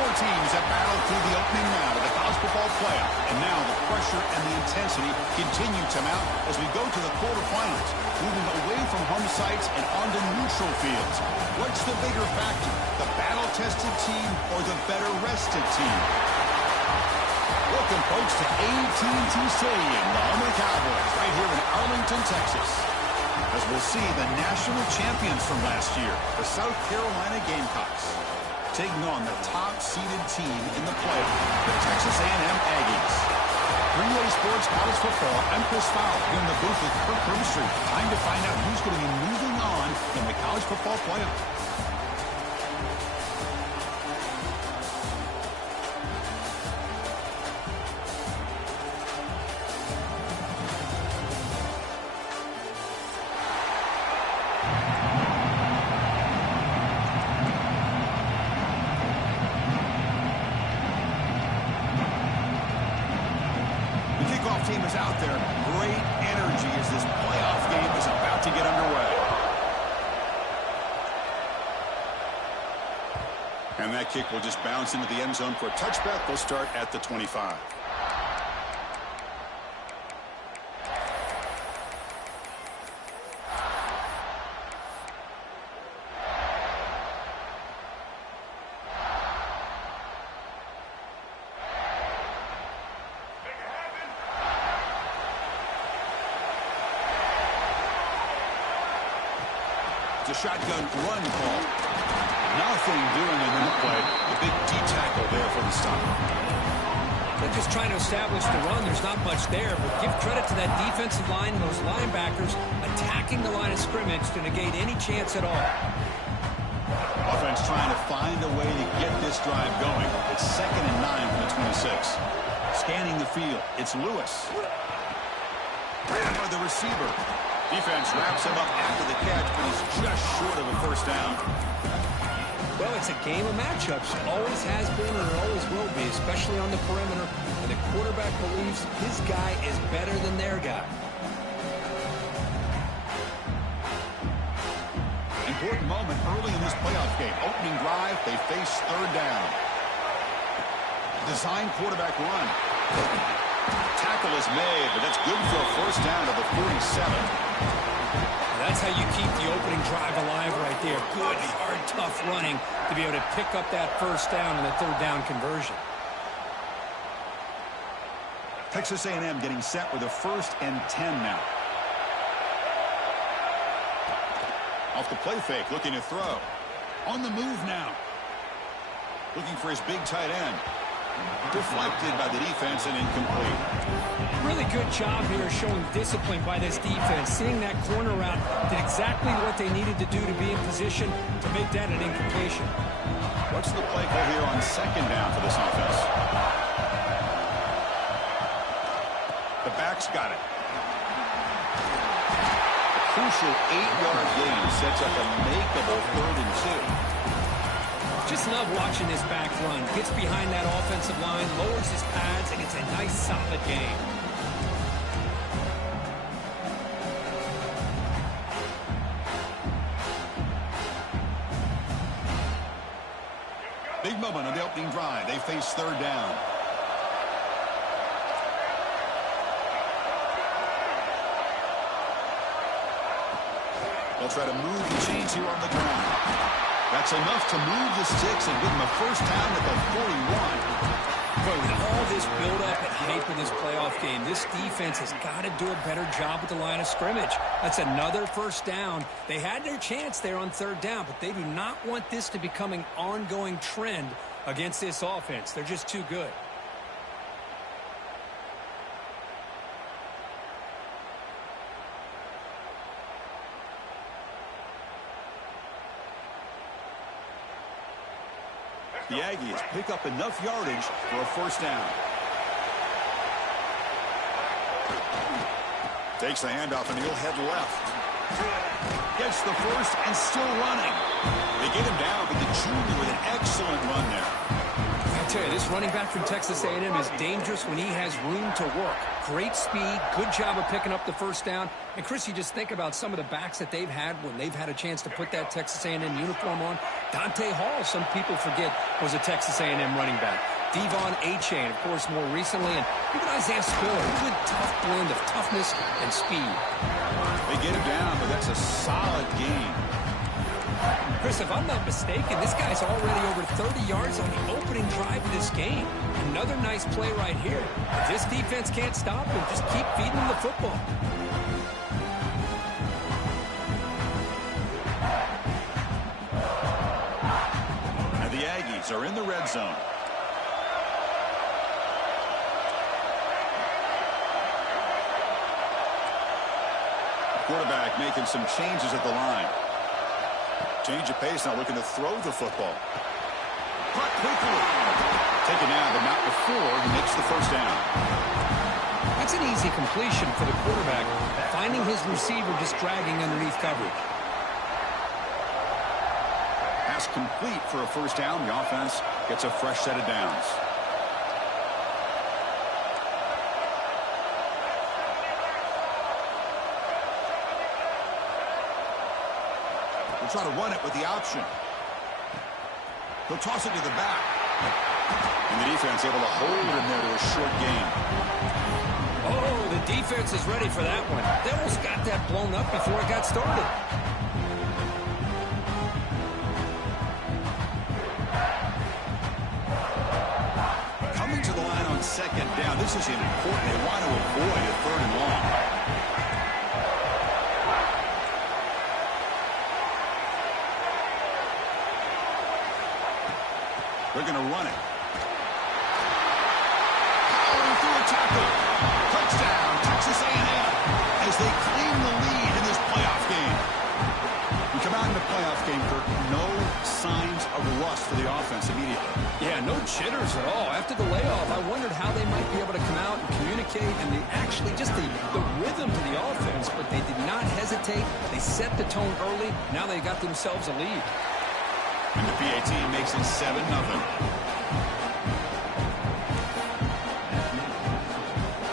Four teams have battled through the opening round of the college football playoff, and now the pressure and the intensity continue to mount as we go to the quarterfinals, moving away from home sites and onto neutral fields. What's the bigger factor, the battle-tested team or the better-rested team? Welcome, folks, to AT&T Stadium, the home of the Cowboys, right here in Arlington, Texas. As we'll see the national champions from last year, the South Carolina Gamecocks, taking on the top-seeded team in the playoff, the Texas A&M Aggies. 3-Way Sports College Football, I'm Chris Fowler, here in the booth with Kirk Herbstreit. Time to find out who's going to be moving on in the college football playoff. Team is out there. Great energy as this playoff game is about to get underway. And that kick will just bounce into the end zone for a touchback. They'll start at the 25. A shotgun run call. Nothing doing in the play. A big D tackle there for the stop. They're just trying to establish the run. There's not much there, but give credit to that defensive line and those linebackers attacking the line of scrimmage to negate any chance at all. Offense trying to find a way to get this drive going. It's 2nd and 9 from the 26. Scanning the field. It's Lewis. For the receiver. Defense wraps him up after the catch, but he's just short of a first down. Well, it's a game of matchups. Always has been and it always will be, especially on the perimeter. And the quarterback believes his guy is better than their guy. Important moment early in this playoff game. Opening drive, they face third down. Design quarterback run. Tackle is made, but that's good for a first down to the 47. That's how you keep the opening drive alive right there. Good, hard, tough running to be able to pick up that first down and the third down conversion. Texas A&M getting set with a 1st and 10 now. Off the play fake, looking to throw. On the move now. Looking for his big tight end. Deflected by the defense and incomplete. Really good job here showing discipline by this defense. Seeing that corner route did exactly what they needed to do to be in position to make that an incompletion. What's the play call here on 2nd down for this offense? The back's got it. A crucial 8-yard gain sets up a makeable 3rd and 2. Just love watching this back run. Gets behind that offensive line, lowers his pads, and it's a nice, solid game. Big moment on the opening drive. They face third down. They'll try to move the chains here on the ground. That's enough to move the sticks and give them a first down at the 41. Boy, with all this build-up and hype in this playoff game, this defense has got to do a better job with the line of scrimmage. That's another first down. They had their chance there on third down, but they do not want this to become an ongoing trend against this offense. They're just too good. The Aggies pick up enough yardage for a first down. Takes the handoff and he'll head left. Gets the first and still running. They get him down, but the junior with an excellent run there. tell you, this running back from Texas A&M is dangerous when he has room to work. Great speed, good job of picking up the first down. And, Chris, you just think about some of the backs that they've had when they've had a chance to put that Texas A&M uniform on. Dante Hall, some people forget, was a Texas A&M running back. Devon Achane, of course, more recently. And even Isaiah Spiller, a good, tough blend of toughness and speed. They get him down, but that's a solid game. Chris, if I'm not mistaken, this guy's already over 30 yards on the opening drive of this game. Another nice play right here. If this defense can't stop him, just keep feeding him the football. And the Aggies are in the red zone. Quarterback making some changes at the line. Change of pace, now looking to throw the football. Caught quickly. Taken down, but not before he makes the first down. That's an easy completion for the quarterback, finding his receiver just dragging underneath coverage. Pass complete for a first down. The offense gets a fresh set of downs. Try to run it with the option. He'll toss it to the back. And the defense able to hold him there to a short gain. Oh, the defense is ready for that one. They almost got that blown up before it got started. Coming to the line on second down. This is important. They want to avoid a third and long. They're going to run it. Powering through a tackle. Touchdown, Texas A&M, as they claim the lead in this playoff game. We come out in the playoff game, Kirk. No signs of rust for the offense immediately. Yeah, no jitters at all. After the layoff, I wondered how they might be able to come out and communicate, and they actually just the rhythm to the offense, but they did not hesitate. They set the tone early. Now they got themselves a lead. And the PAT makes it 7-0.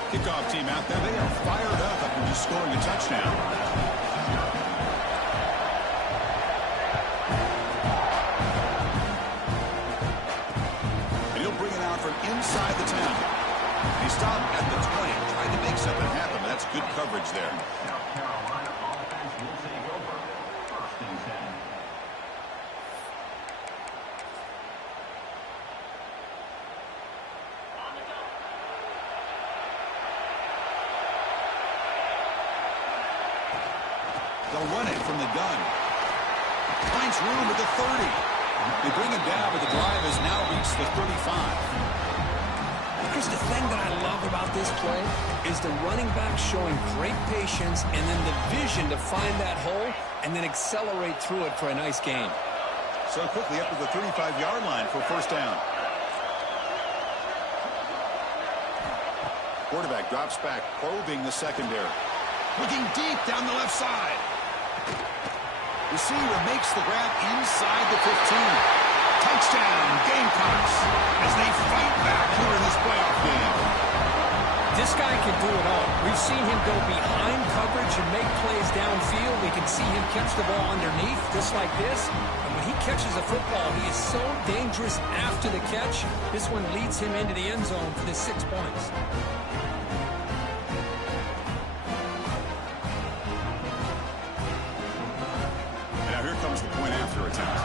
Kickoff team out there. They are fired up after just scoring a touchdown. And he'll bring it out from inside the 10. He stopped at the 20, tried to make something happen, but that's good coverage there. They'll run it from the gun. Finds room at the 30. They bring him down, but the drive has now reached the 35. Because the thing that I love about this play is the running back showing great patience and then the vision to find that hole and then accelerate through it for a nice gain. So quickly up to the 35-yard line for first down. Quarterback drops back, probing the secondary. Looking deep down the left side. Receiver makes the grab inside the 15. Touchdown, Gamecocks, as they fight back here in this playoff game. This guy can do it all. We've seen him go behind coverage and make plays downfield. We can see him catch the ball underneath, just like this. And when he catches a football, he is so dangerous after the catch. This one leads him into the end zone for the 6 points. Comes the point after attempt.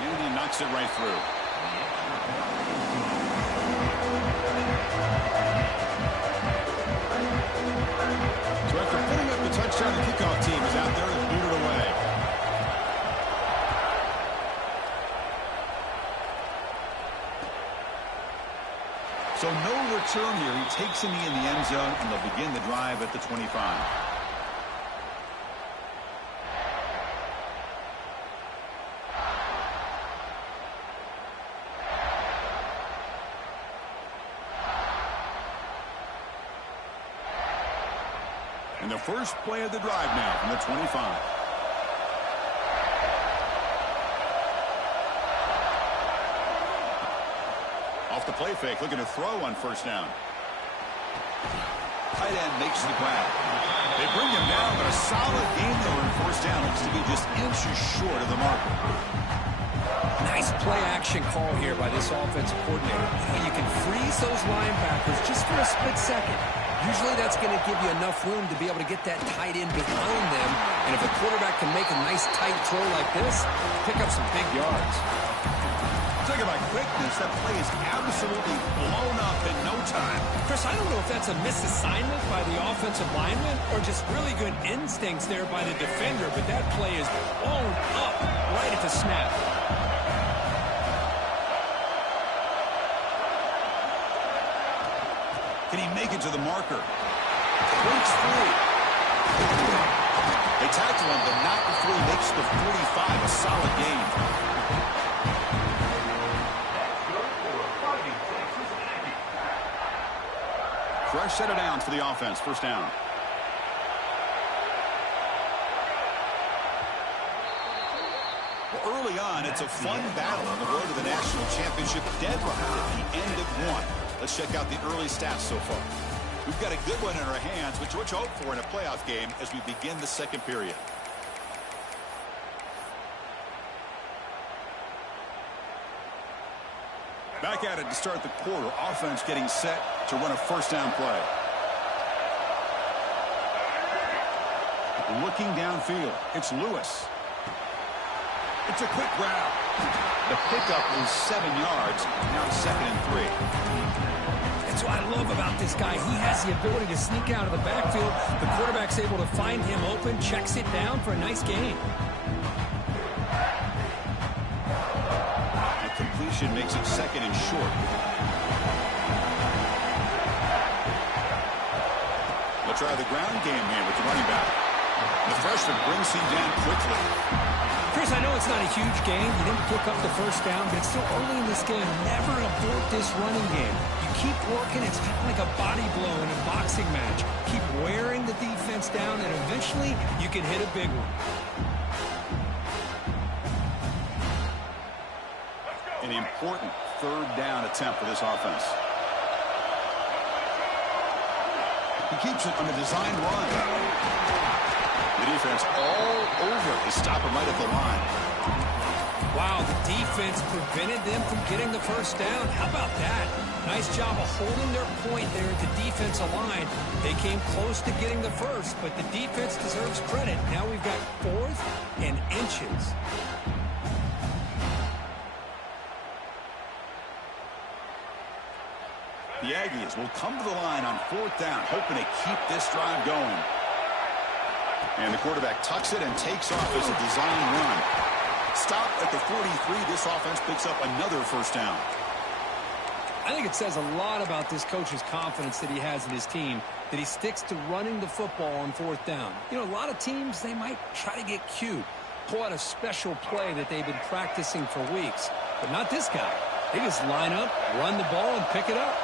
And he knocks it right through. So after putting up the touchdown, the kickoff team is out there to boot it away. So no return here. He takes him in the end zone, and they'll begin the drive at the 25. And the first play of the drive now from the 25. the play fake, looking to throw on first down. Tight end makes the grab. They bring him down, but a solid gain there on first down. Looks to be just inches short of the marker. Nice play-action call here by this offensive coordinator. You can freeze those linebackers just for a split second. Usually that's going to give you enough room to be able to get that tight end behind them. And if a quarterback can make a nice tight throw like this, pick up some big yards. Talking about quickness, that play is absolutely blown up in no time. Chris, I don't know if that's a misassignment by the offensive lineman or just really good instincts there by the defender, but that play is blown up right at the snap. Can he make it to the marker? Breaks free. They tackle him, but not before he makes the 45. A solid gain. Fresh set of downs for the offense. First down. Well, early on, it's a fun battle on the road to the national championship. Dead behind at the end of one. Let's check out the early stats so far. We've got a good one in our hands, which we'll hope for in a playoff game as we begin the second period. Back at it to start the quarter. Offense getting set to run a first down play. Looking downfield. It's Lewis. It's a quick grab. The pickup is 7 yards. Now it's 2nd and 3. That's what I love about this guy. He has the ability to sneak out of the backfield. The quarterback's able to find him open, checks it down for a nice gain. The completion makes it 2nd and short. They'll try the ground game here with the running back. The freshman brings him down quickly. Chris, I know it's not a huge game. You didn't pick up the first down, but it's still early in this game. Never abort this running game. You keep working. It's kind of like a body blow in a boxing match. Keep wearing the defense down, and eventually you can hit a big one. An important third down attempt for this offense. He keeps it on a design run. The defense all over. They stop him right at the line. Wow, the defense prevented them from getting the first down. How about that? Nice job of holding their point there at the defensive line. They came close to getting the first, but the defense deserves credit. Now we've got 4th and inches. The Aggies will come to the line on 4th down, hoping to keep this drive going. And the quarterback tucks it and takes off as a design run. Stop at the 43. This offense picks up another first down. I think it says a lot about this coach's confidence that he has in his team, that he sticks to running the football on 4th down. You know, a lot of teams, they might try to get cute, pull out a special play that they've been practicing for weeks. But not this guy. They just line up, run the ball, and pick it up.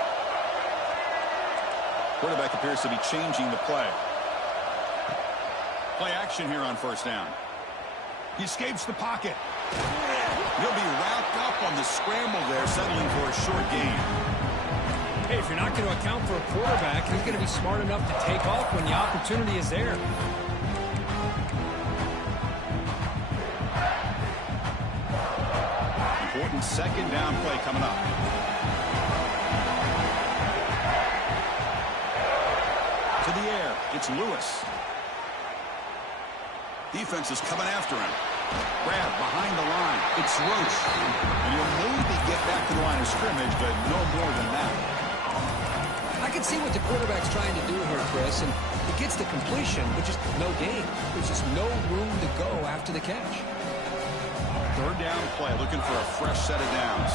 Quarterback appears to be changing the play. Play action here on first down. He escapes the pocket. He'll be wrapped up on the scramble there, settling for a short gain. Hey, if you're not going to account for a quarterback, he's going to be smart enough to take off when the opportunity is there. Important second down play coming up. To the air, it's Lewis. Defense is coming after him. Grab behind the line. It's Roach. And he'll maybe get back to the line of scrimmage, but no more than that. I can see what the quarterback's trying to do here, Chris, and he gets the completion, but just no gain. There's just no room to go after the catch. Third down play, looking for a fresh set of downs.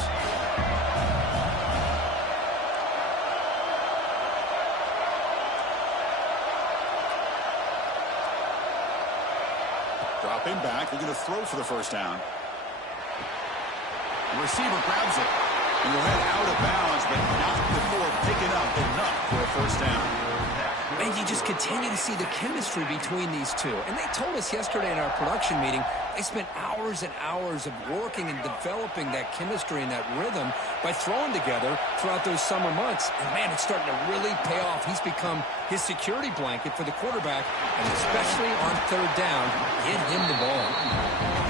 Dropping back, looking to throw for the first down. The receiver grabs it. And he'll head out of bounds, but not before picking up enough for a first down. And you just continue to see the chemistry between these two. And they told us yesterday in our production meeting, they spent hours and hours of working and developing that chemistry and that rhythm by throwing together throughout those summer months. And, man, it's starting to really pay off. He's become his security blanket for the quarterback, and especially on third down, get him the ball.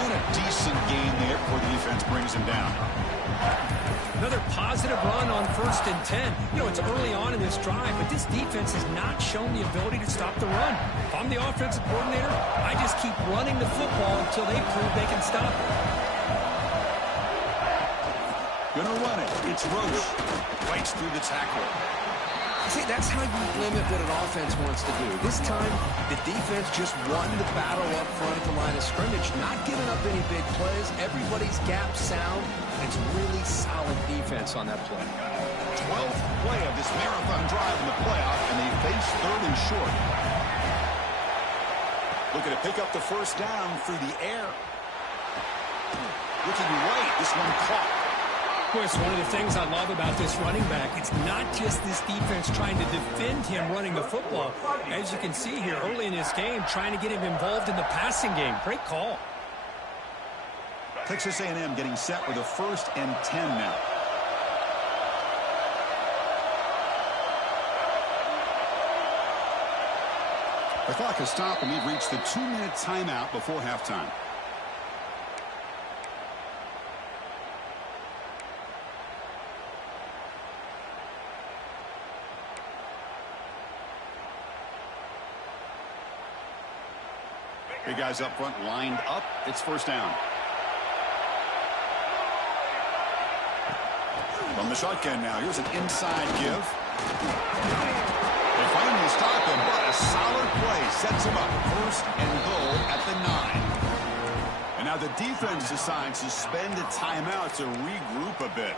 Doing a decent gain there before the defense brings him down. Another positive run on 1st and 10. You know, it's early on in this drive, but this defense has not shown the ability to stop the run. If I'm the offensive coordinator, I just keep running the football until they prove they can stop it. Gonna run it. It's Roche. Fights through the tackle. See, that's how you limit what an offense wants to do. This time, the defense just won the battle up front at the line of scrimmage, not giving up any big plays. Everybody's gap sound, and it's really solid defense on that play. 12th play of this marathon drive in the playoff, and they face 3rd and short. Looking to pick up the first down through the air. Looking right, this one caught. Of course, one of the things I love about this running back, it's not just this defense trying to defend him running the football. As you can see here early in this game, trying to get him involved in the passing game. Great call. Texas A&M getting set with a 1st and 10 now. The clock has stopped, and we've reached the 2-minute timeout before halftime. Big guys up front lined up. It's 1st down. From the shotgun now. Here's an inside give. They finally stop him, but a solid play sets him up. 1st and goal at the 9. And now the defense decides to spend a timeout to regroup a bit.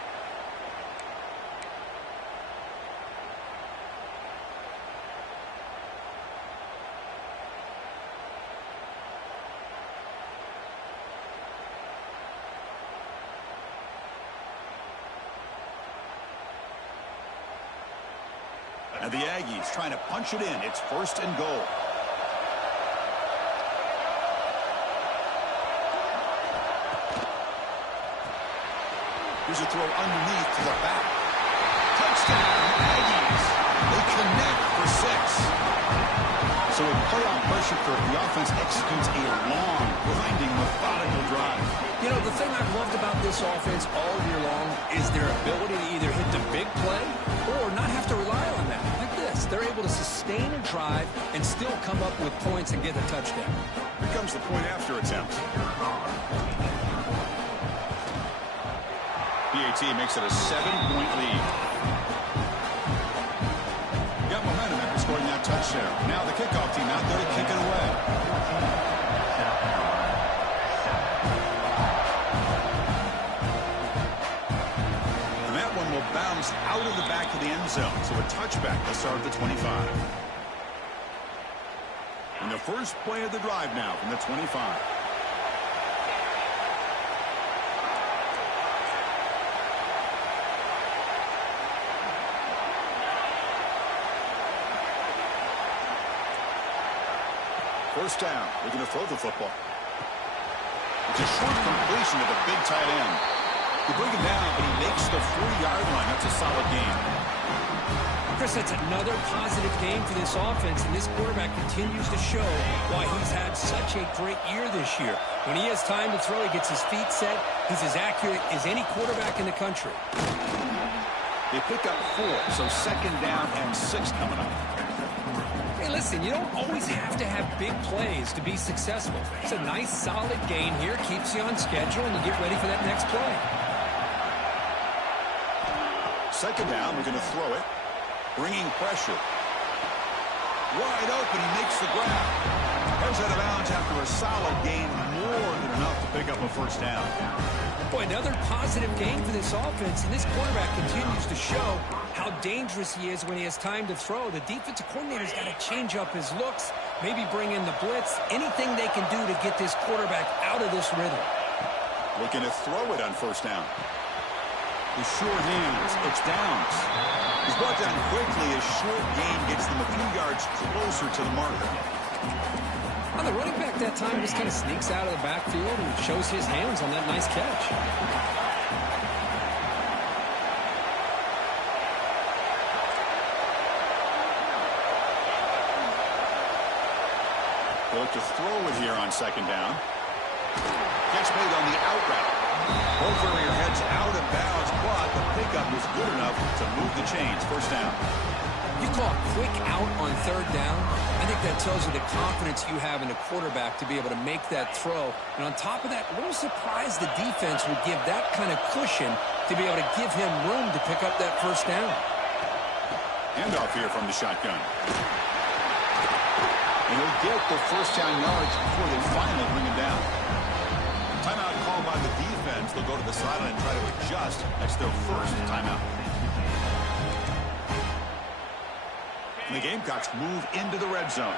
And the Aggies trying to punch it in. It's 1st and goal. Here's a throw underneath to the back. Touchdown, Aggies. They connect for 6. So with playoff pressure, the offense executes a long, grinding, methodical drive. You know, the thing I've loved about this offense all year long is their ability to either hit the big play or not have to rely on that. Like this, they're able to sustain a drive and still come up with points and get a touchdown. Here comes the point after attempt. PAT makes it a 7-point lead. Got momentum after scoring that touchdown. Now the kickoff team out there to kick it away. And that one will bounce out of the back of the end zone. So a touchback to start at the 25. And the first play of the drive now from the 25. First down. We're going to throw the football. It's a short completion to the big tight end. They bring him down, but he makes the 40-yard line. That's a solid game. Chris, that's another positive game for this offense, and this quarterback continues to show why he's had such a great year this year. When he has time to throw, he gets his feet set. He's as accurate as any quarterback in the country. They pick up 4, so 2nd down and 6 coming up. Hey, listen, you don't always have to have big plays to be successful. It's a nice, solid gain here. Keeps you on schedule, and you get ready for that next play. 2nd down, we're going to throw it. Bringing pressure. Wide open, he makes the grab. Goes out of bounds after a solid gain, more than enough to pick up a 1st down. Boy, another positive game for this offense, and this quarterback continues to show how dangerous he is when he has time to throw. The defensive coordinator's got to change up his looks, maybe bring in the blitz, anything they can do to get this quarterback out of this rhythm. Looking to throw it on 1st down. With sure hands, it's Downs. He's brought down quickly. A short gain gets them a few yards closer to the marker. Well, the running back that time just kind of sneaks out of the backfield and shows his hands on that nice catch. They look to throw it here on second down. Gets made on the out route. Overeer heads out of bounds, but the pickup was good enough to move the chains. First down. You call a quick out on third down. I think that tells you the confidence you have in a quarterback to be able to make that throw. And on top of that, a little surprised the defense would give that kind of cushion to be able to give him room to pick up that first down. Handoff here from the shotgun. And he'll get the first down yards before they finally bring him down. Timeout called by the defense. They'll go to the sideline and try to adjust. That's their first timeout. And the Gamecocks move into the red zone.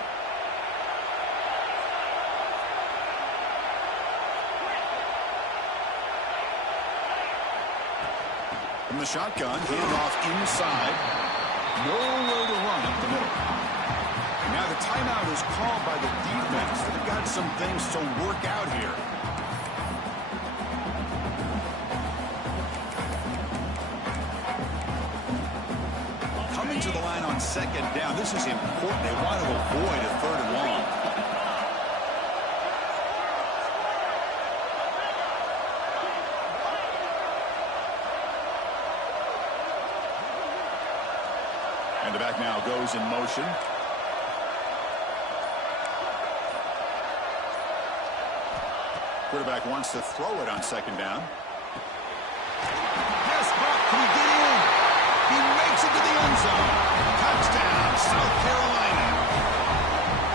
From the shotgun, handoff inside. Nowhere to run up the middle. And now the timeout is called by the defense. They've got some things to work out here. Coming to the line on second down. This is important. They want to avoid a third and long. And the back now goes in motion. Quarterback wants to throw it on second down. Yes, Buck, can he get in? He makes it to the end zone. Touchdown, South Carolina.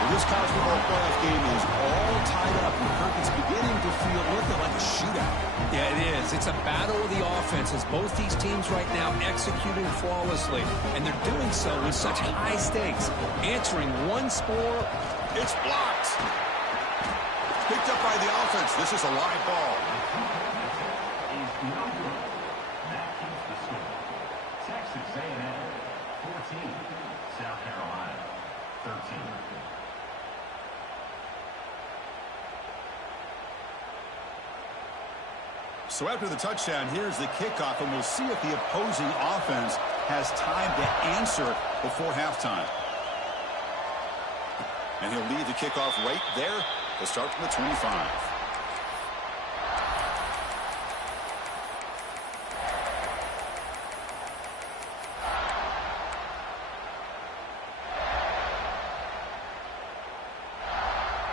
Well, this college football playoff game is all tied up, and Kirk is beginning to feel a little bit like a shootout. Yeah, it is. It's a battle of the offenses. Both these teams right now executing flawlessly, and they're doing so with such high stakes. Answering one score. It's blocked. Picked up by the offense. This is a live ball. Texas A&M 14, South Carolina 13. So after the touchdown, here's the kickoff, and we'll see if the opposing offense has time to answer before halftime. And he'll lead the kickoff right there to start from the 25.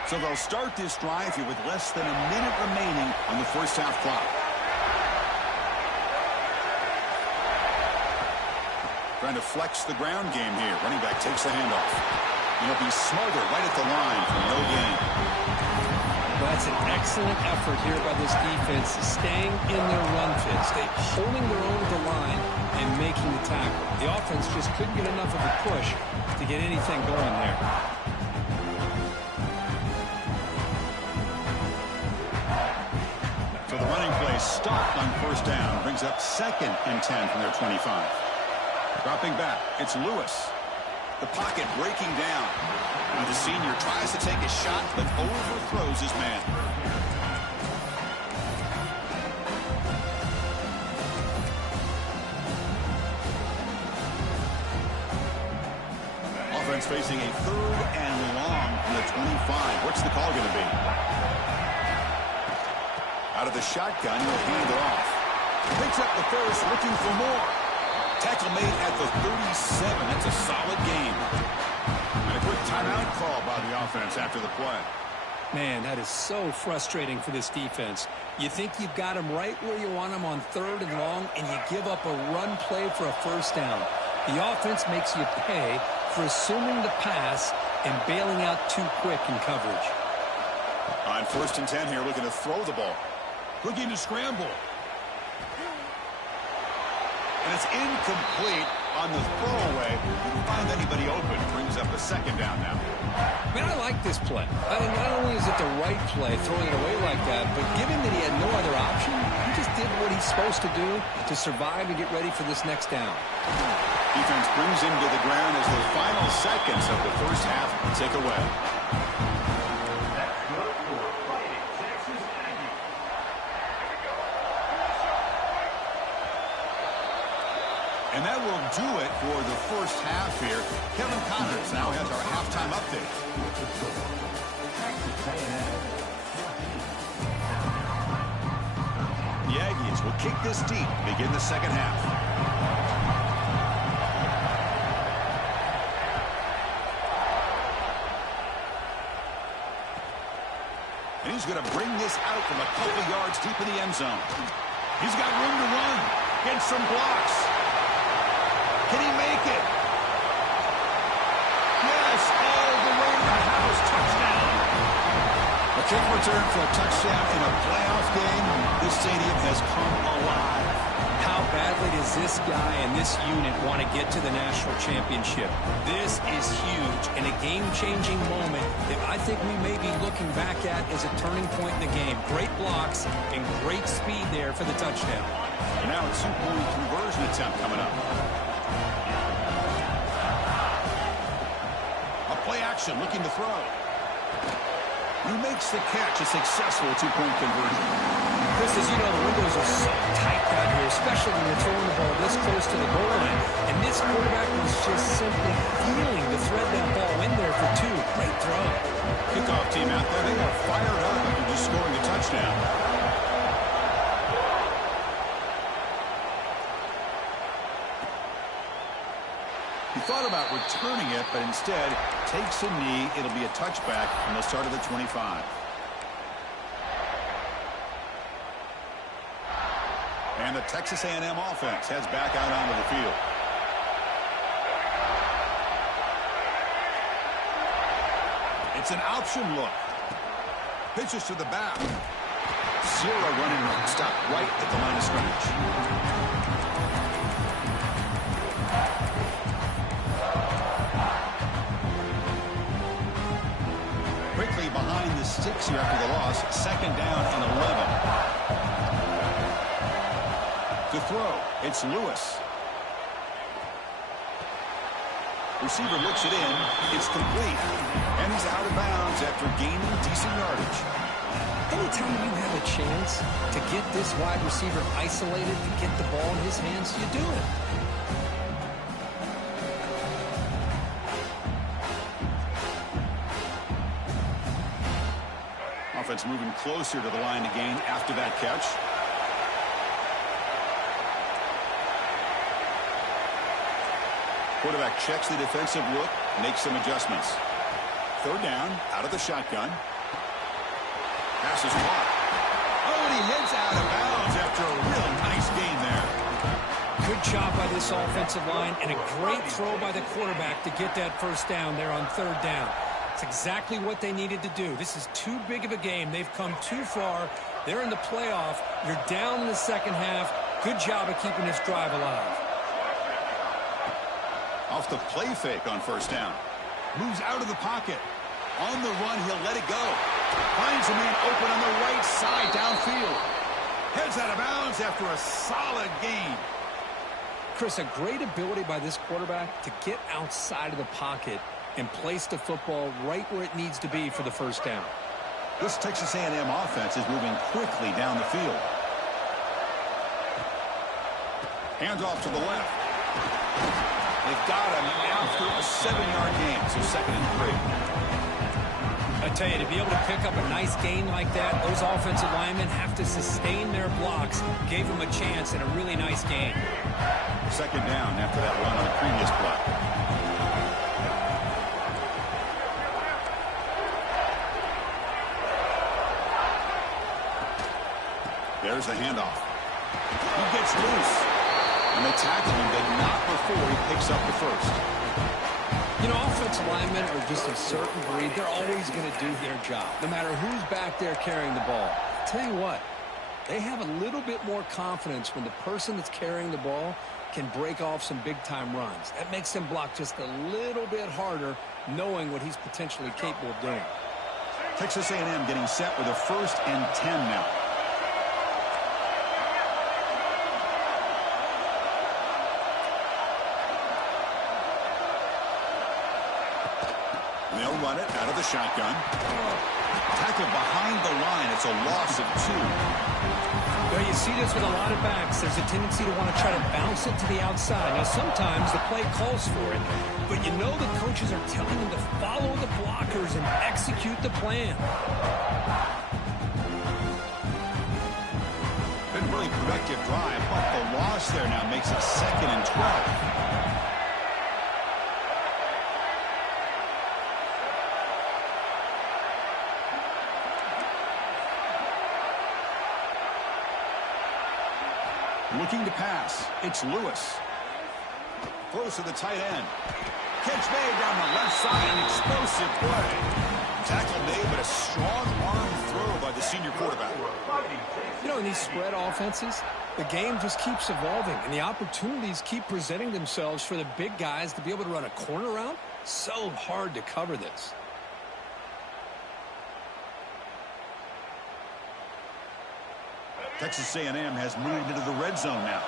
So they'll start this drive here with less than a minute remaining on the first half clock. Trying to flex the ground game here. Running back takes the handoff. And he'll be smothered right at the line for no gain. Well, that's an excellent effort here by this defense, staying in their run fit, holding their own at the line and making the tackle. The offense just couldn't get enough of a push to get anything going there. So the running play stopped on first down. Brings up 2nd and 10 from their 25. Dropping back, it's Lewis. The pocket breaking down. And the senior tries to take a shot, but overthrows his man. Offense facing a 3rd and long from the 25. What's the call going to be? Out of the shotgun, he'll hand it off. Picks up the first, looking for more. Tackle made at the 37. That's a solid gain. And a quick timeout call by the offense after the play. Man, that is so frustrating for this defense. You think you've got them right where you want them on 3rd and long, and you give up a run play for a first down. The offense makes you pay for assuming the pass and bailing out too quick in coverage. On 1st and 10 here, looking to throw the ball. Looking to scramble. And it's incomplete on the throwaway. Didn't find anybody open. Brings up a 2nd down now. Man, I like this play. I mean, not only is it the right play, throwing it away like that, but given that he had no other option, he just did what he's supposed to do to survive and get ready for this next down. Defense brings him to the ground as the final seconds of the first half tick away. That's good for Fighting Texas Aggie. And that will do it for the first half here. Kevin Connors now has our halftime update. Texas A&M. The Aggies will kick this deep, begin the second half. And he's going to bring this out from a couple yards deep in the end zone. He's got room to run, get some blocks. Can he make it? Yes, all the way to the house. Touchdown. A kick return for a touchdown in a playoff game. This stadium has come alive. How badly does this guy and this unit want to get to the national championship? This is huge and a game-changing moment that I think we may be looking back at as a turning point in the game. Great blocks and great speed there for the touchdown. And now a two-point conversion attempt coming up. A play action looking to throw. He makes the catch, a successful two-point conversion. Chris, as you know, the windows are so tight down here, especially when you're throwing the ball this close to the goal line. And this quarterback was just simply feeling to thread that ball in there for two. Great throw. Kickoff team out there, they are fired up after just scoring a touchdown. He thought about returning it, but instead takes a knee. It'll be a touchback from the start of the 25. And the Texas A&M offense heads back out onto the field. It's an option look. Pitches to the back. Zero running room. Stop right at the line of scrimmage. Quickly behind the sticks here after the loss. Second down and 11. To throw, it's Lewis. Receiver looks it in. It's complete. And he's out of bounds after gaining decent yardage. Anytime you have a chance to get this wide receiver isolated, to get the ball in his hands, you do it. Offense moving closer to the line to gain after that catch. Quarterback checks the defensive look, makes some adjustments. Third down, out of the shotgun. Pass is caught. Oh, and he heads out of bounds after a real nice gain there. Good job by this offensive line and a great throw by the quarterback to get that first down there on third down. It's exactly what they needed to do. This is too big of a game. They've come too far. They're in the playoff. You're down in the second half. Good job of keeping this drive alive. Off the play fake on first down. Moves out of the pocket. On the run, he'll let it go. Finds a man open on the right side downfield. Heads out of bounds after a solid gain. Chris, a great ability by this quarterback to get outside of the pocket and place the football right where it needs to be for the first down. This Texas A&M offense is moving quickly down the field. Hands off to the left. They've got him after a 7-yard gain, so 2nd and 3. I tell you, to be able to pick up a nice gain like that, those offensive linemen have to sustain their blocks. Gave them a chance and a really nice gain. 2nd down after that run on the previous play. There's the handoff. He gets loose. And they tackle him, but not before he picks up the first. You know, offensive linemen are just a certain breed. They're always going to do their job, no matter who's back there carrying the ball. I'll tell you what, they have a little bit more confidence when the person that's carrying the ball can break off some big-time runs. That makes them block just a little bit harder, knowing what he's potentially capable of doing. Texas A&M getting set with a 1st and 10 now. They'll run it out of the shotgun. Tackle behind the line. It's a loss of 2. Well, you see this with a lot of backs. There's a tendency to want to try to bounce it to the outside. Now, sometimes the play calls for it, but you know the coaches are telling them to follow the blockers and execute the plan. Been really productive drive, but the loss there now makes it 2nd and 12. Looking to pass. It's Lewis. Close to the tight end. Catch made down the left side. An explosive play. Tackle made, but a strong arm throw by the senior quarterback. You know, in these spread offenses, the game just keeps evolving, and the opportunities keep presenting themselves for the big guys to be able to run a corner route. So hard to cover this. Texas A&M has moved into the red zone now.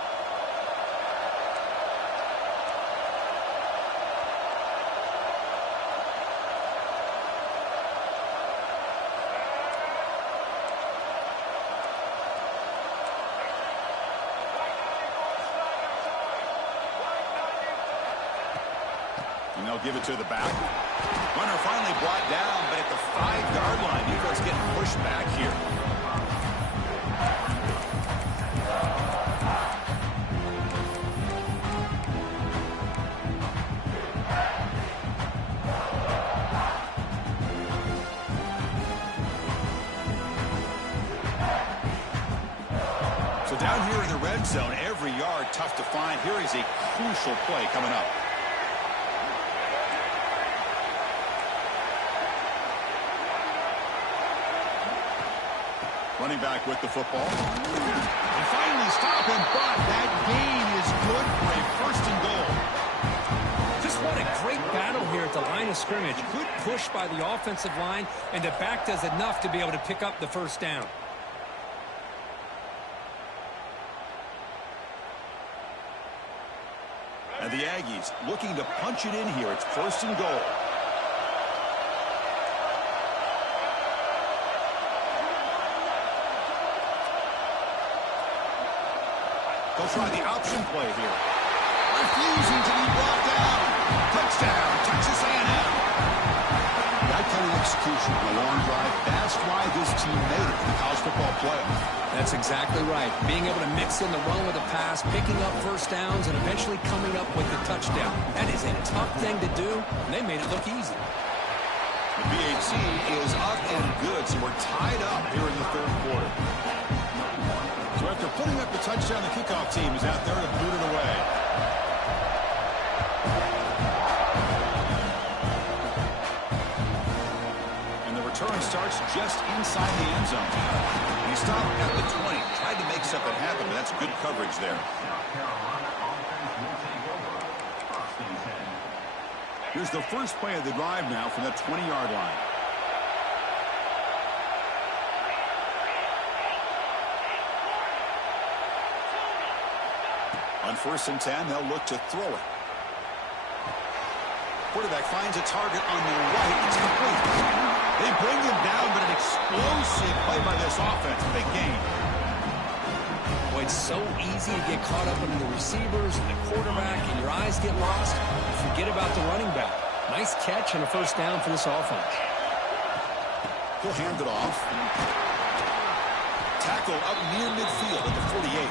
And they'll give it to the back. Runner finally brought down, but at the 5-yard line, defense getting pushed back here. Down here in the red zone, every yard tough to find. Here is a crucial play coming up. Running back with the football. They finally stop him, but that gain is good for a 1st and goal. Just what a great battle here at the line of scrimmage. Good push by the offensive line, and the back does enough to be able to pick up the 1st down. And the Aggies looking to punch it in here. It's 1st and goal. They'll try the option play here. Refusing to be brought down. Touchdown, Texas A&M. That kind of execution on a long drive, that's why this team made it in the college football playoff. That's exactly right. Being able to mix in the run with a pass, picking up 1st downs, and eventually coming up with the touchdown. That is a tough thing to do, and they made it look easy. The BAT is up and good, so we're tied up here in the 3rd quarter. So after putting up the touchdown, the kickoff team is out there to boot it away. And the return starts just inside the end zone. He stopped at the 20, tried to make something happen, but that's good coverage there. Here's the first play of the drive now from that 20-yard line. On 1st and 10, they'll look to throw it. Quarterback finds a target on the right. It's complete. They bring him down, but an explosive play by this offense. Big gain. Boy, it's so easy to get caught up in the receivers and the quarterback, and your eyes get lost. Forget about the running back. Nice catch and a 1st down for this offense. He'll hand it off. Tackle up near midfield at the 48.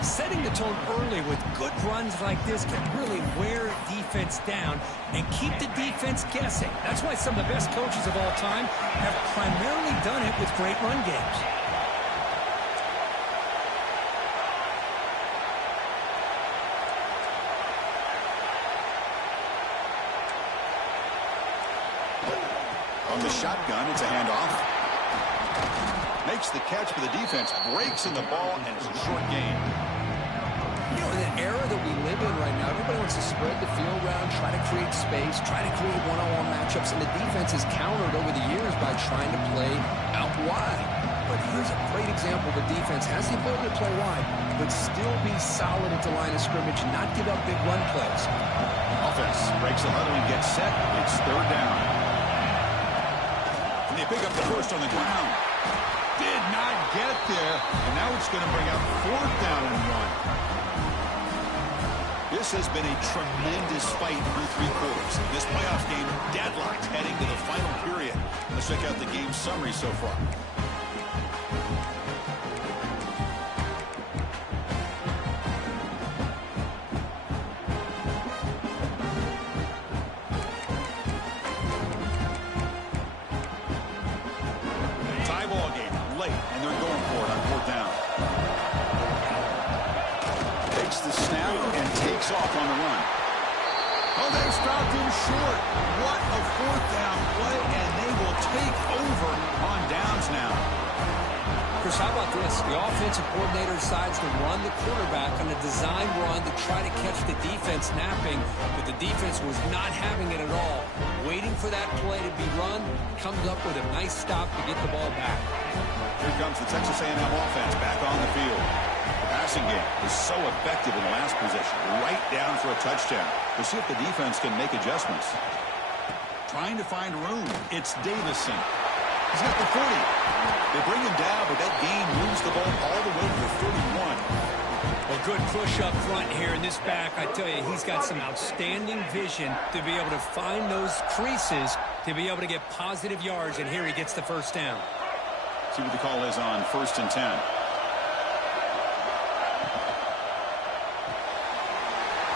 Setting the tone early with good runs like this can really wear defense down and keep the defense guessing. That's why some of the best coaches of all time have primarily done it with great run games. On the shotgun, it's a handoff. Makes the catch, but the defense breaks in the ball, and it's a short gain. You know, in the era that we live in right now, everybody wants to spread the field around, try to create space, try to create one-on-one matchups, and the defense is countered over the years by trying to play out wide. But here's a great example. The defense has the ability to play wide, but still be solid at the line of scrimmage, not give up big run plays. Offense breaks the huddle and gets set. It's third down. And they pick up the first on the ground. Did not get there. And now it's going to bring up fourth down and 1. This has been a tremendous fight through 3 quarters. This playoff game deadlocked heading to the final period. Let's check out the game summary so far. Tie ball game late, and they're going for it on fourth down. Takes the snap and takes off on the run. Oh, they stopped him short. What a fourth down play, and they will take over on downs now. Chris, how about this? The offensive coordinator decides to run the quarterback on a design run to try to catch the defense napping, but the defense was not having it at all. Waiting for that play to be run, comes up with a nice stop to get the ball back. Here comes the Texas A&M offense back on the field. The passing game is so effective in the last possession, right down for a touchdown. We'll see if the defense can make adjustments. Trying to find room. It's Davison. He's got the 40. They bring him down, but that gain moves the ball all the way to the 31. Well, good push up front here in this back. I tell you, he's got some outstanding vision to be able to find those creases, to be able to get positive yards, and here he gets the first down. See what the call is on 1st and 10.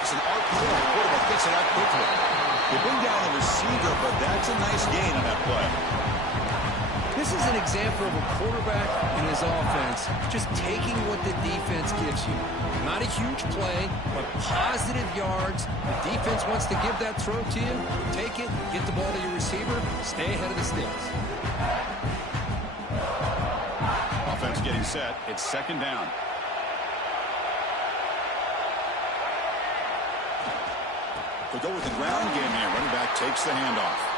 It's an RPO. The quarterback gets it out quickly. They bring down the receiver, but that's a nice gain on that play. This is an example of a quarterback and his offense just taking what the defense gives you. Not a huge play, but positive yards. The defense wants to give that throw to you. Take it, get the ball to your receiver, stay ahead of the sticks. Offense getting set. It's second down. They go with the ground game here. Running back takes the handoff.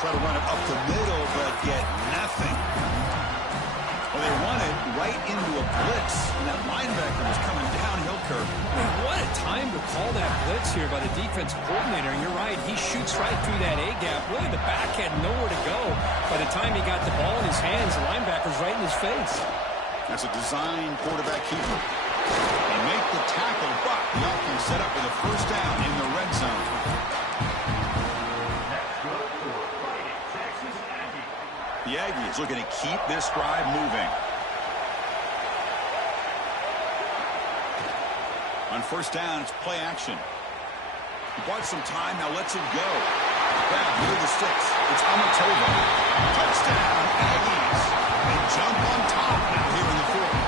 Try to run it up the middle, but get nothing. Well, they run it right into a blitz, and that linebacker was coming downhill curve. What a time to call that blitz here by the defense coordinator. And you're right, he shoots right through that A-gap. Really, the back had nowhere to go. By the time he got the ball in his hands, the linebacker's right in his face. That's a design quarterback keeper. They make the tackle, but the offense set up with a first down in the red zone. The Aggies looking to keep this drive moving. On first down, it's play action. He bought some time, now lets it go. Back near the sticks. It's Amatova. Touchdown, Aggies. They jump on top now here in the fourth.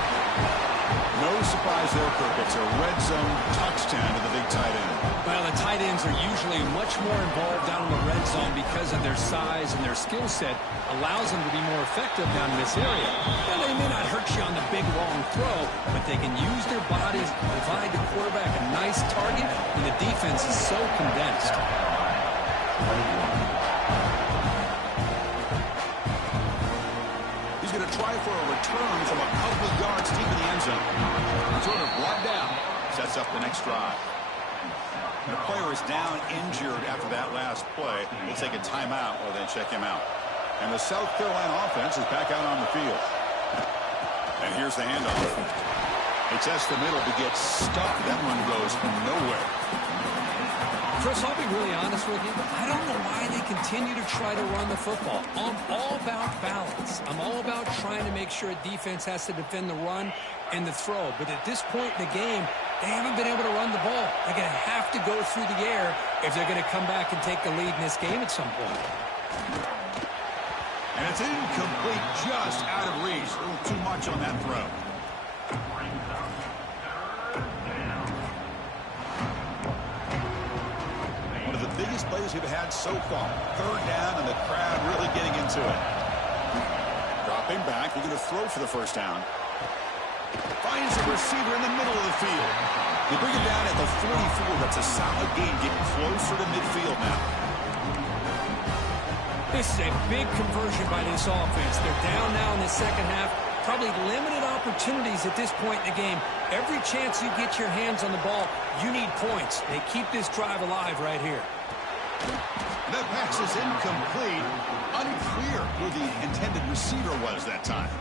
No surprise there, Kirk. It's a red zone touchdown to the big tight end. Well, the tight ends are usually much more involved down in the red zone because of their size and their skill set allows them to be more effective down in this area. And they may not hurt you on the big, long throw, but they can use their bodies, provide the quarterback a nice target when the defense is so condensed. He's going to try for a return from a couple of yards deep in the end zone. Returner brought down. Sets up the next drive. And the player is down injured after that last play. They'll take a timeout or then check him out. And the South Carolina offense is back out on the field. And here's the handoff. They test the middle to get stuck. That one goes nowhere. Chris, I'll be really honest with you. I don't know why they continue to try to run the football. I'm all about balance. I'm all about trying to make sure a defense has to defend the run and the throw. But at this point in the game, they haven't been able to run the ball. They're going to have to go through the air if they're going to come back and take the lead in this game at some point. And it's incomplete, just out of reach. A little too much on that throw. One of the biggest plays we've had so far. Third down, and the crowd really getting into it. Dropping back, we're going to throw for the first down. Finds a receiver in the middle of the field. They bring him down at the 44. That's a solid gain, getting closer to midfield now. This is a big conversion by this offense. They're down now in the second half. probably limited opportunities at this point in the game. Every chance you get your hands on the ball, you need points. They keep this drive alive right here. That pass is incomplete. Unclear who the intended receiver was that time.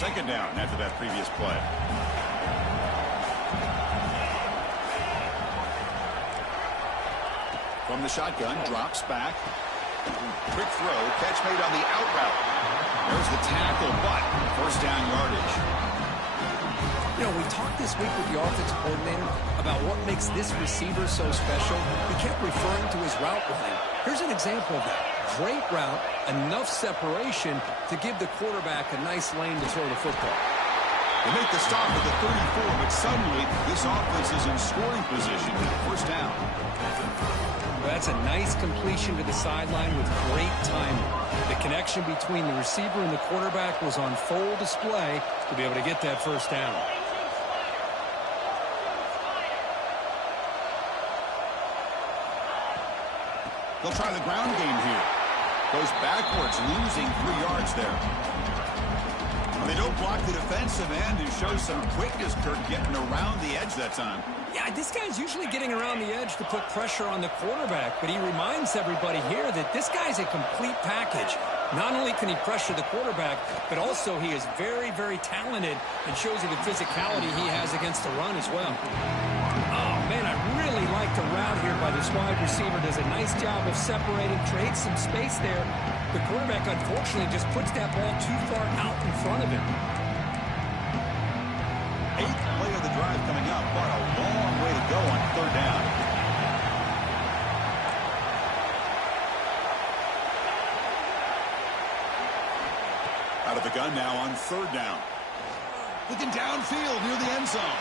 Second down after that previous play. From the shotgun, drops back. Quick throw, catch made on the out route. There's the tackle, but first down yardage. You know, we talked this week with the offensive coordinator about what makes this receiver so special. He kept referring to his route running. Here's an example of that. Great route, enough separation to give the quarterback a nice lane to throw the football. They make the stop at the 34, but suddenly this offense is in scoring position. First down. That's a nice completion to the sideline with great timing. The connection between the receiver and the quarterback was on full display to be able to get that first down. They'll try the ground game here. Goes backwards, losing 3 yards there. They don't block the defensive end and show some quickness, Kirk, getting around the edge that time. Yeah, this guy's usually getting around the edge to put pressure on the quarterback, but he reminds everybody here that this guy's a complete package. Not only can he pressure the quarterback, but also he is very, very talented and shows you the physicality he has against the run as well. Oh, man, I really like the route here by this wide receiver. Does a nice job of separating, creates some space there. The quarterback, unfortunately, just puts that ball too far out in front of him. 8th play of the drive coming up, but a long way to go on third down. Out of the gun now on third down. Looking downfield near the end zone.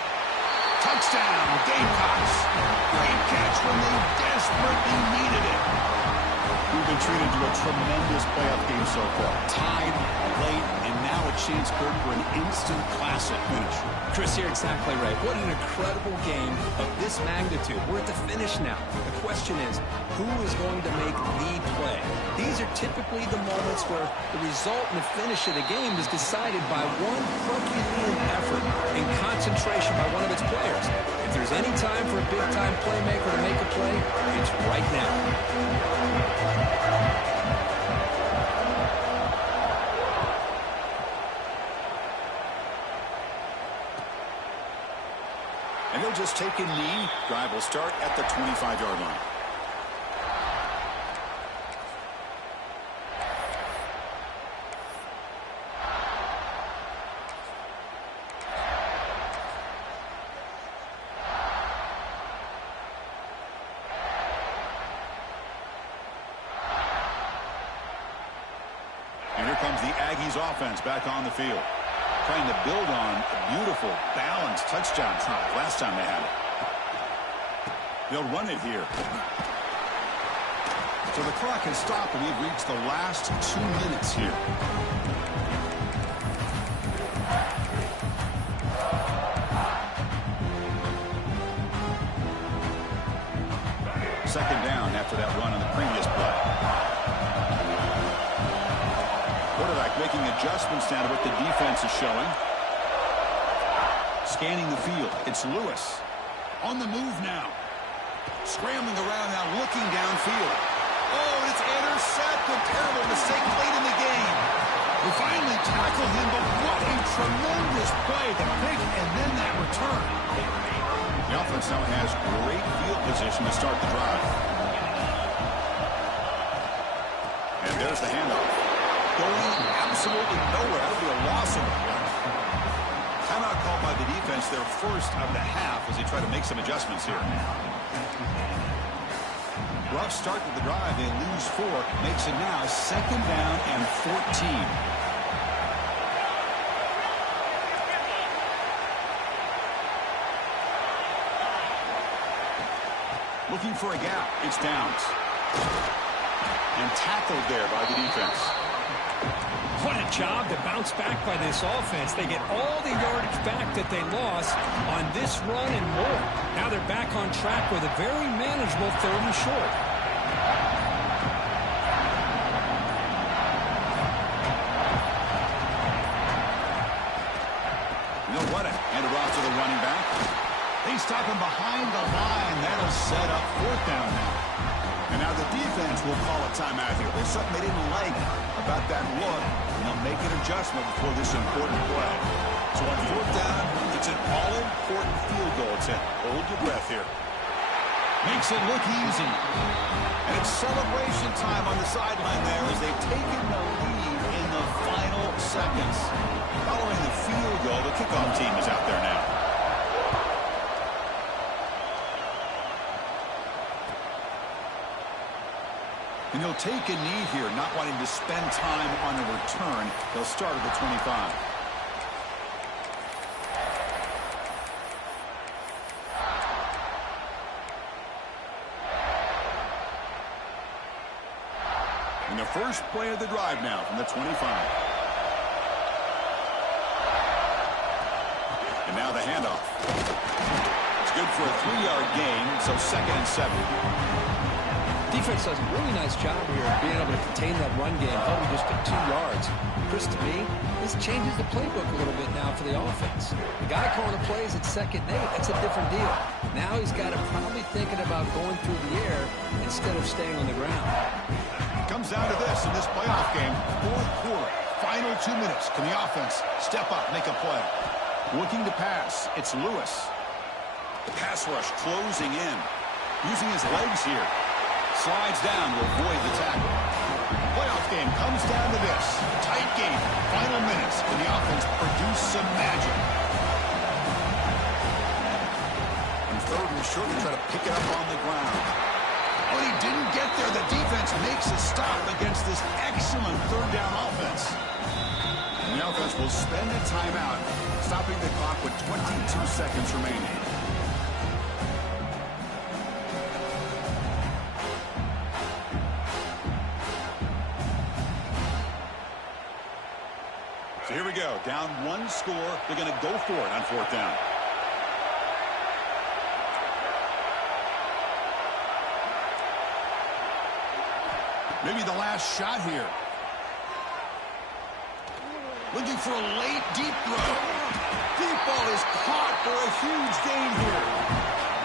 Touchdown, Gamecocks. Great catch when they desperately needed it. We've been treated to a tremendous playoff game so far. Tied, late, and now a chance, Kirk, for an instant classic finish. Chris, you're exactly right. What an incredible game of this magnitude. We're at the finish now. The question is, who is going to make the play? These are typically the moments where the result and the finish of the game is decided by one Herculean effort and concentration by one of its players. If there's any time for a big-time playmaker to make a play, it's right now. And they'll just take a knee. Drive will start at the 25-yard line. And here comes the Aggies offense back on the field. Trying to build on a beautiful, balanced touchdown drive last time they had it. They'll run it here. So the clock has stopped, and we've reached the last 2 minutes here. Second down after that run on the previous play. Quarterback making adjustments now to what the defense is showing. Scanning the field. It's Lewis. On the move now. Scrambling around now, looking downfield. Oh, and it's intercepted. Terrible mistake late in the game. We finally tackled him, but what a tremendous play. The pick and then that return. The offense now has great field position to start the drive. And there's the handoff. Going absolutely nowhere. That'll be a loss of it. Timeout called by the defense, their first of the half, as they try to make some adjustments here. Rough start to the drive. They lose 4. Makes it now second down and 14. Looking for a gap. It's Downs. And tackled there by the defense. What a job to bounce back by this offense. They get all the yardage back that they lost on this run and more. Now they're back on track with a very manageable 3rd and short. stop him behind the line. That'll set up fourth down now. And now the defense will call a timeout here. There's something they didn't like about that look, and they'll make an adjustment before this important play. So on fourth down, it's an all-important field goal attempt. Hold your breath here. Makes it look easy. And it's celebration time on the sideline there as they've taken the lead in the final seconds. Following the field goal, the kickoff team is out there now. And he'll take a knee here, not wanting to spend time on a return. They'll start at the 25. And the first play of the drive now from the 25. And now the handoff. It's good for a 3-yard gain, so 2nd and 7. Defense does a really nice job here of being able to contain that run game, held just to 2 yards. Chris, to me, this changes the playbook a little bit now for the offense. The guy calling the plays at 2nd and 8, that's a different deal. Now he's got to probably thinking about going through the air instead of staying on the ground. Comes down to this in this playoff game. Fourth quarter, final 2 minutes. Can the offense step up, make a play? Looking to pass, it's Lewis. The pass rush closing in. Using his legs here. Slides down to avoid the tackle. Playoff game comes down to this. Tight game, final minutes. Can the offense produce some magic? And 3rd and short to try to pick it up on the ground. But he didn't get there. The defense makes a stop against this excellent 3rd down offense. And the offense will spend a timeout, stopping the clock with 22 seconds remaining. So here we go. Down 1 score. They're going to go for it on 4th down. Maybe the last shot here. Looking for a late deep throw. Deep ball is caught for a huge gain here.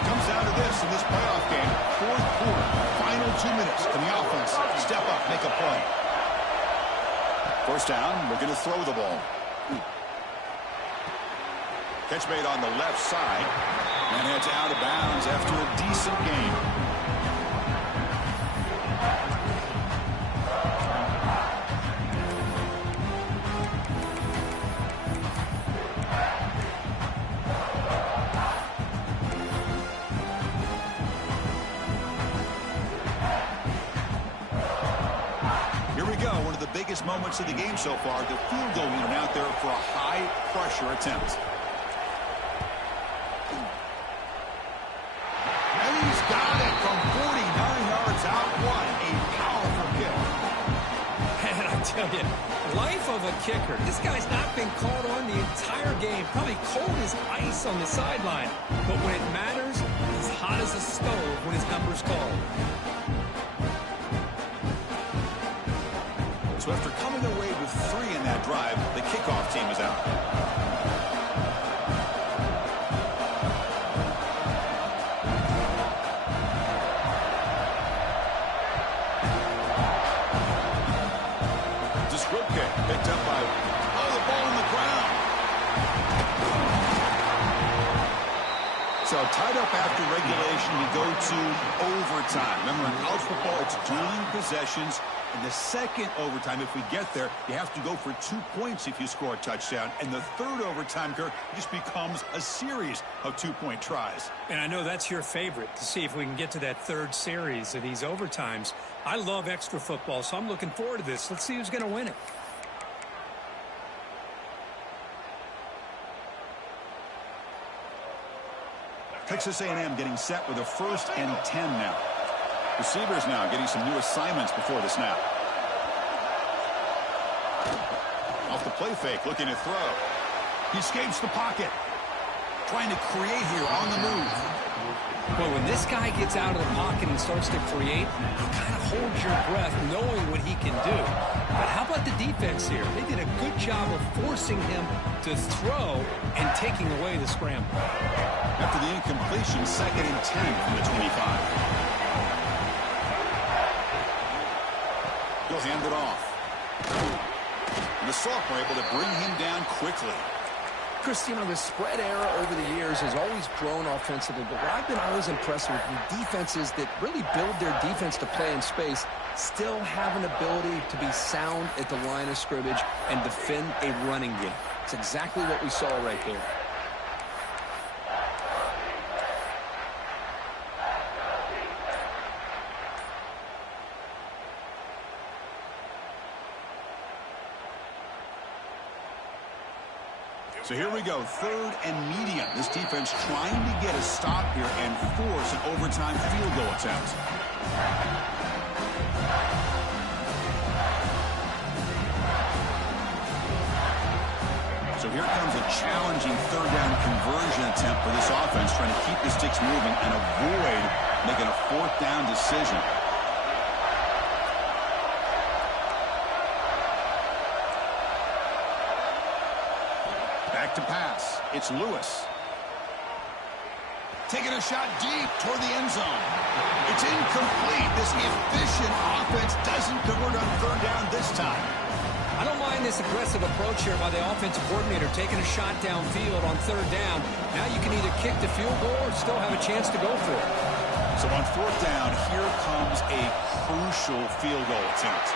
Comes down to this in this playoff game. 4th quarter. Final 2 minutes. Can the offense step up, make a play? First down, we're going to throw the ball. Catch made on the left side. And heads out of bounds after a decent gain. Biggest moments of the game so far. The field goal unit out there for a high-pressure attempt. And he's got it from 49 yards out. What a powerful kick. And I tell you, life of a kicker. This guy's not been called on the entire game. Probably cold as ice on the sideline. But when it matters, he's hot as a stove when his number's called. So after coming away with 3 in that drive, the kickoff team is out. It's a squib kick picked up by the ball on the ground. So tied up after regulation, we go to overtime. Remember, in college football, it's dueling possessions. In the second overtime, if we get there, you have to go for 2 points if you score a touchdown. And the third overtime, Kirk, just becomes a series of 2-point tries. And I know that's your favorite, to see if we can get to that 3rd series of these overtimes. I love extra football, so I'm looking forward to this. Let's see who's going to win it. Texas A&M getting set with a 1st and 10 now. Receivers now getting some new assignments before the snap. Off the play fake, looking to throw. He escapes the pocket. Trying to create here on the move. Well, when this guy gets out of the pocket and starts to create, you kind of hold your breath knowing what he can do. But how about the defense here? They did a good job of forcing him to throw and taking away the scramble. After the incompletion, 2nd and 10 from the 25. He'll hand it off. And the sophomore able to bring him down quickly. Chris, you know, the spread era over the years has always grown offensively, but what I've been always impressed with defenses that really build their defense to play in space still have an ability to be sound at the line of scrimmage and defend a running game. It's exactly what we saw right there. So here we go, 3rd and medium. This defense trying to get a stop here and force an overtime field goal attempt. So here comes a challenging 3rd down conversion attempt for this offense, trying to keep the sticks moving and avoid making a 4th down decision. Back to pass. It's Lewis. Taking a shot deep toward the end zone. It's incomplete. This efficient offense doesn't convert on 3rd down this time. I don't mind this aggressive approach here by the offensive coordinator, taking a shot downfield on 3rd down. Now you can either kick the field goal or still have a chance to go for it. So on 4th down, here comes a crucial field goal attempt.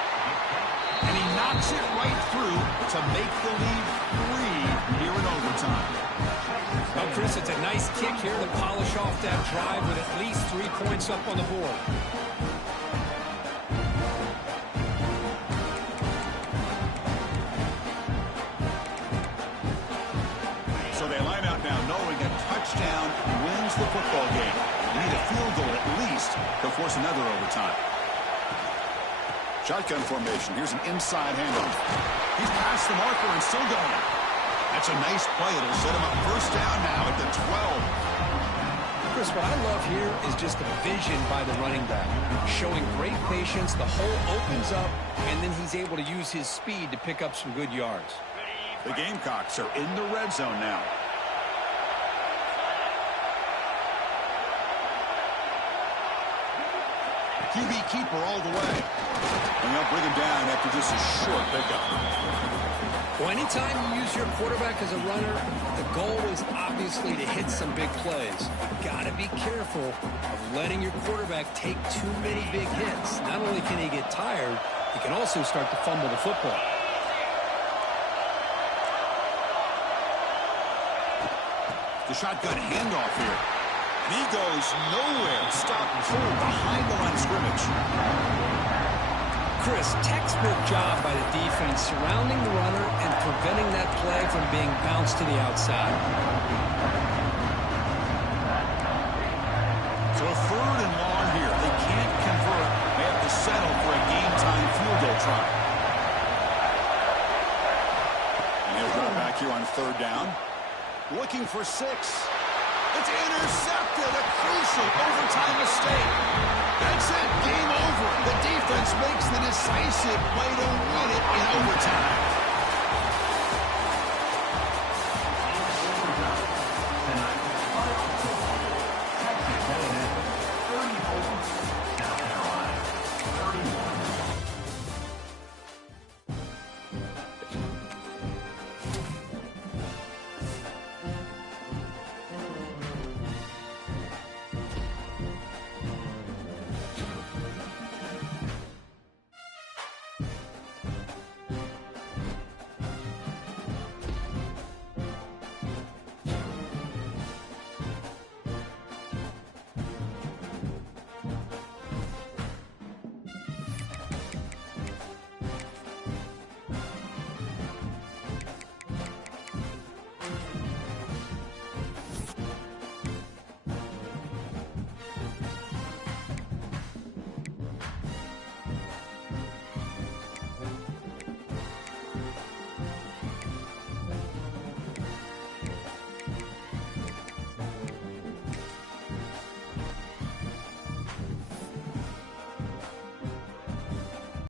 And he knocks it right through to make the lead 3 here in overtime. Well, Chris, it's a nice kick here to polish off that drive with at least 3 points up on the board. So they line out now knowing a touchdown wins the football game. You need a field goal at least to force another overtime. Shotgun formation. Here's an inside handoff. He's past the marker and still going. That's a nice play. It'll set him up 1st down now at the 12. Chris, what I love here is just the vision by the running back. Showing great patience. The hole opens up, and then he's able to use his speed to pick up some good yards. The Gamecocks are in the red zone now. QB keeper all the way. And they'll bring him down after just a short pickup. Well, anytime you use your quarterback as a runner, the goal is obviously to hit some big plays. You've got to be careful of letting your quarterback take too many big hits. Not only can he get tired, he can also start to fumble the football. The shotgun handoff here. And he goes nowhere. Stop pulled behind the line of scrimmage. Chris, textbook job by the defense surrounding the runner and preventing that play from being bounced to the outside. So a 3rd and long here. They can't convert. They have to settle for a game-time field goal try. And he'll drop back here on 3rd down. Looking for 6. It's intercepted. A crucial overtime mistake. That's it. Game over. The defense makes the decisive play to win it in overtime.